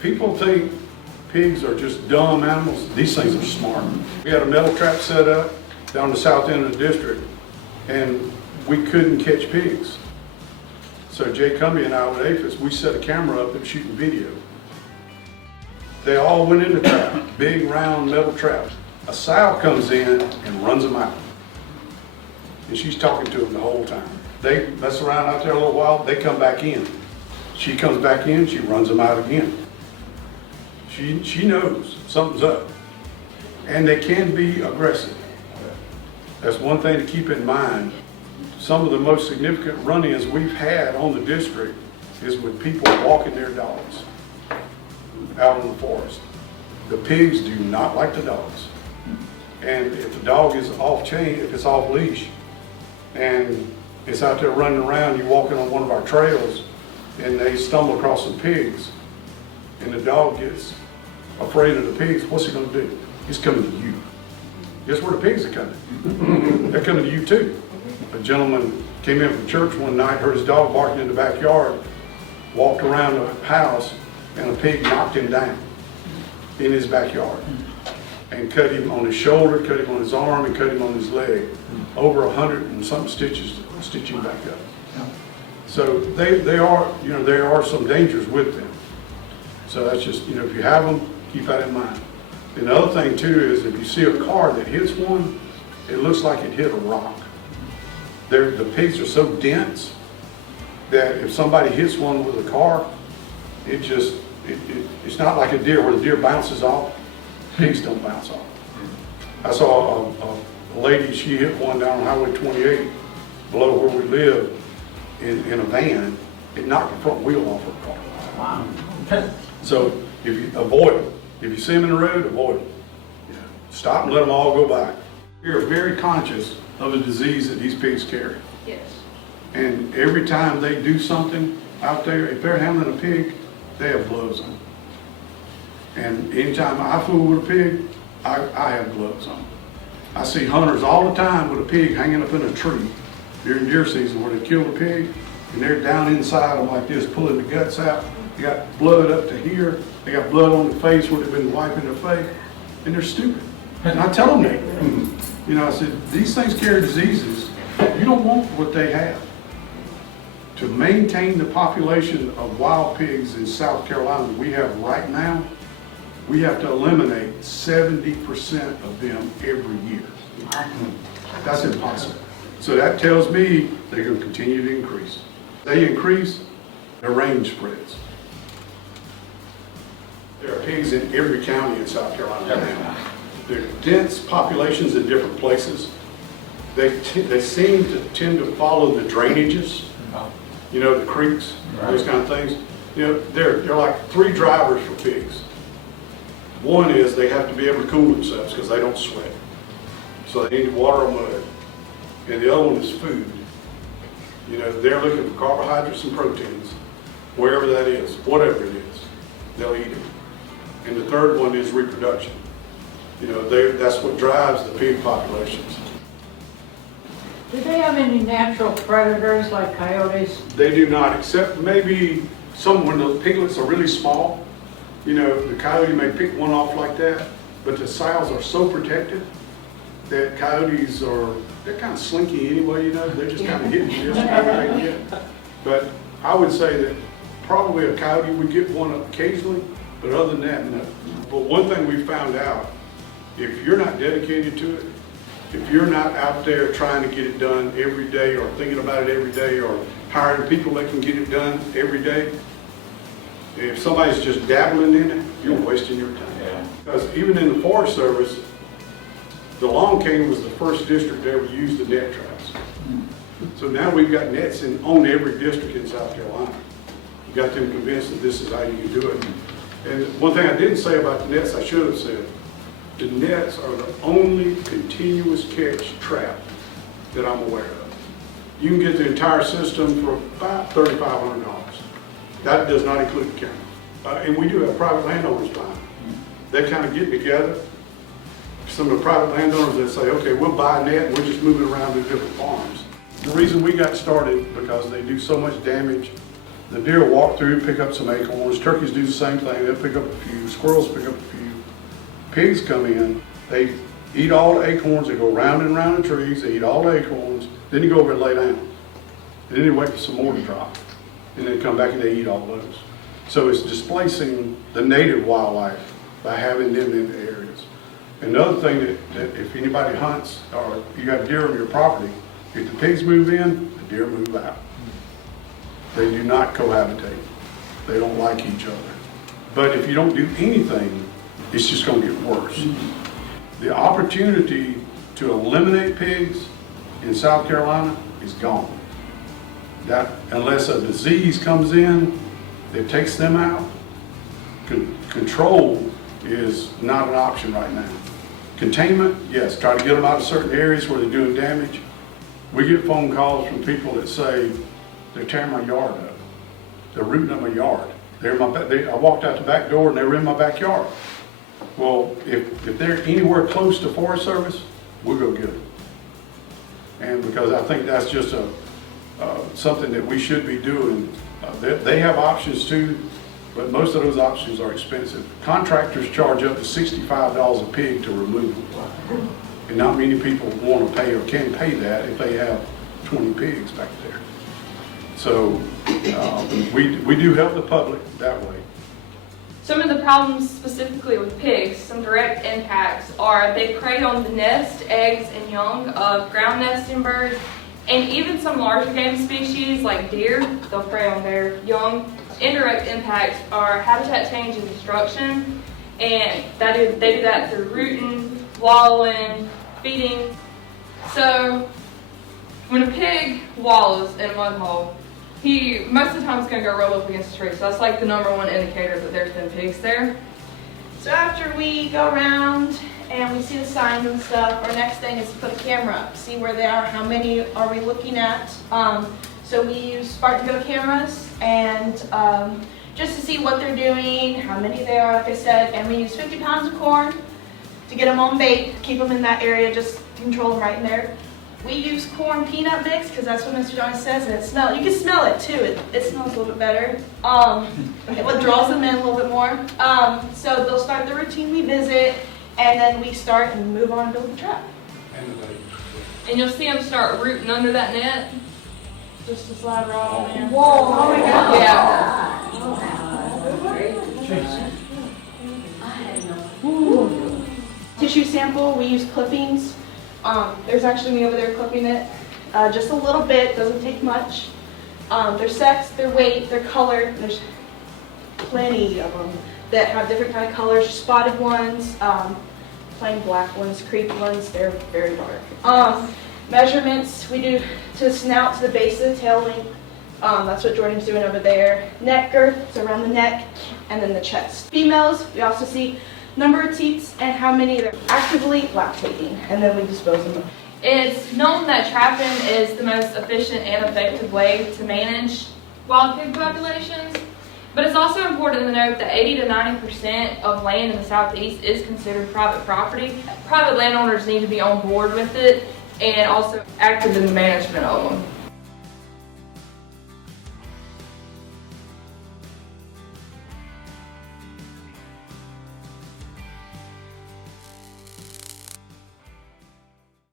People think pigs are just dumb animals. These things are smart. We had a metal trap set up down the south end of the district, and we couldn't catch pigs. So Jay Cumbie and I with APHIS, we set a camera up and shooting video. They all went in the trap, big round metal traps. A sow comes in and runs them out. And she's talking to them the whole time. They mess around out there a little while, they come back in. She comes back in, she runs them out again. She knows something's up. And they can be aggressive. That's one thing to keep in mind. Some of the most significant run-ins we've had on the district is with people walking their dogs out in the forest. The pigs do not like the dogs. And if the dog is off chain, if it's off leash, and it's out there running around, you're walking on one of our trails, and they stumble across some pigs, and the dog gets afraid of the pigs, what's he gonna do? He's coming to you. Guess where the pigs are coming? They're coming to you too. A gentleman came in from church one night, heard his dog barking in the backyard, walked around the house, and a pig knocked him down in his backyard and cut him on his shoulder, cut him on his arm, and cut him on his leg. Over 100 and something stitches to stitch him back up. So they are, there are some dangers with them. So that's just, if you have them, keep that in mind. And the other thing too is if you see a car that hits one, it looks like it hit a rock. The pigs are so dense that if somebody hits one with a car, it's not like a deer where the deer bounces off. Pigs don't bounce off. I saw a lady, she hit one down on Highway 28 below where we live in a van. It knocked the front wheel off her car. Wow. Okay. So if you avoid them, if you see them in the road, avoid them. Stop and let them all go by. We are very conscious of the disease that these pigs carry. Yes. And every time they do something out there, if they're handling a pig, they have gloves on. And anytime I fool with a pig, I have gloves on. I see hunters all the time with a pig hanging up in a tree during deer season where they kill the pig and they're down inside them like this, pulling the guts out. They got blood up to here. They got blood on the face where they've been wiping their face, and they're stupid. And I tell them that. I said, these things carry diseases. You don't want what they have. To maintain the population of wild pigs in South Carolina that we have right now, we have to eliminate 70% of them every year. That's impossible. So that tells me they're going to continue to increase. They increase, their range spreads. There are pigs in every county in South Carolina now. They're dense populations in different places. They seem to tend to follow the drainages, the creeks, those kind of things. They're like three drivers for pigs. One is they have to be able to cool themselves because they don't sweat. So they need water or mud. And the other one is food. They're looking for carbohydrates and proteins, wherever that is, whatever it is, they'll eat it. And the third one is reproduction. That's what drives the pig populations. Do they have any natural predators like coyotes? They do not, except maybe some when the piglets are really small. The coyote may pick one off like that, but the sows are so protected that coyotes they're kind of slinky anyway, they're just kind of hitting just whatever they get. But I would say that probably a coyote would get one occasionally, but other than that, no. But one thing we found out, if you're not dedicated to it, if you're not out there trying to get it done every day or thinking about it every day or hiring people that can get it done every day, if somebody's just dabbling in it, you're wasting your time. Yeah. Because even in the Forest Service, the Long Cane was the first district to ever use the net traps. So now we've got nets on every district in South Carolina. We got them convinced that this is how you can do it. And one thing I didn't say about the nets, I should have said, the nets are the only continuous catch trap that I'm aware of. You can get the entire system for about $3,500. That does not include the camera. And we do have private landowners buying. They kind of get together. Some of the private landowners that say, okay, we'll buy a net and we're just moving around to different farms. The reason we got started because they do so much damage The deer will walk through, pick up some acorns. Turkeys do the same thing. They'll pick up a few. Squirrels pick up a few. Pigs come in. They eat all the acorns. They go round and round the trees. They eat all the acorns. Then you go over and lay down. And then you wait for some more to drop. And then come back and they eat all those. So it's displacing the native wildlife by having them in the areas. And the other thing that if anybody hunts or you have deer on your property, if the pigs move in, the deer move out. They do not cohabitate. They don't like each other. But if you don't do anything, it's just going to get worse. The opportunity to eliminate pigs in South Carolina is gone. That unless a disease comes in that takes them out, control is not an option right now. Containment, yes, try to get them out of certain areas where they're doing damage. We get phone calls from people that say, they're tearing my yard up. They're rooting up my yard. I walked out the back door and they were in my backyard. Well, if they're anywhere close to Forest Service, we'll go get them. And because I think that's just something that we should be doing. They have options too, but most of those options are expensive. Contractors charge up to $65 a pig to remove them. And not many people want to pay or can pay that if they have 20 pigs back there. So we do help the public that way. Some of the problems specifically with pigs, some direct impacts are they prey on the nest, eggs, and young of ground nesting birds, and even some larger game species like deer, they'll prey on their young. Indirect impacts are habitat change and destruction, and they do that through rooting, wallowing, feeding. So when a pig wallows in a mud hole, he most of the time is going to go roll up against a tree. So that's like the #1 indicator that there's been pigs there. So after we go around and we see the signs and stuff, our next thing is to put a camera up, see where they are, how many are we looking at. So we use Spartan Go cameras and just to see what they're doing, how many they are, like I said, and we use 50 pounds of corn to get them on bait, keep them in that area, just control them right in there. We use corn peanut mix because that's what Mr. Johnny says, and it smells. You can smell it too. It smells a little bit better. What draws them in a little bit more. So they'll start the routine. We visit, and then we start and move on and build the trap. And you'll see them start rooting under that net. Just to slide right on in. Whoa! Oh my God! Yeah. Tissue sample. We use clippings. There's actually me over there clipping it. Just a little bit. Doesn't take much. Their sex, their weight, their color. There's plenty of them that have different kind of colors. Spotted ones, plain black ones, creepy ones. They're very dark. Measurements we do to the snout to the base of the tail length. That's what Jordan's doing over there. Neck girth, so around the neck, and then the chest. Females, we also see number of teats and how many they're actively lactating, and then we dispose of them. It's known that trapping is the most efficient and effective way to manage wild pig populations, but it's also important to note that 80 to 90% of land in the southeast is considered private property. Private landowners need to be on board with it and also active in the management of them.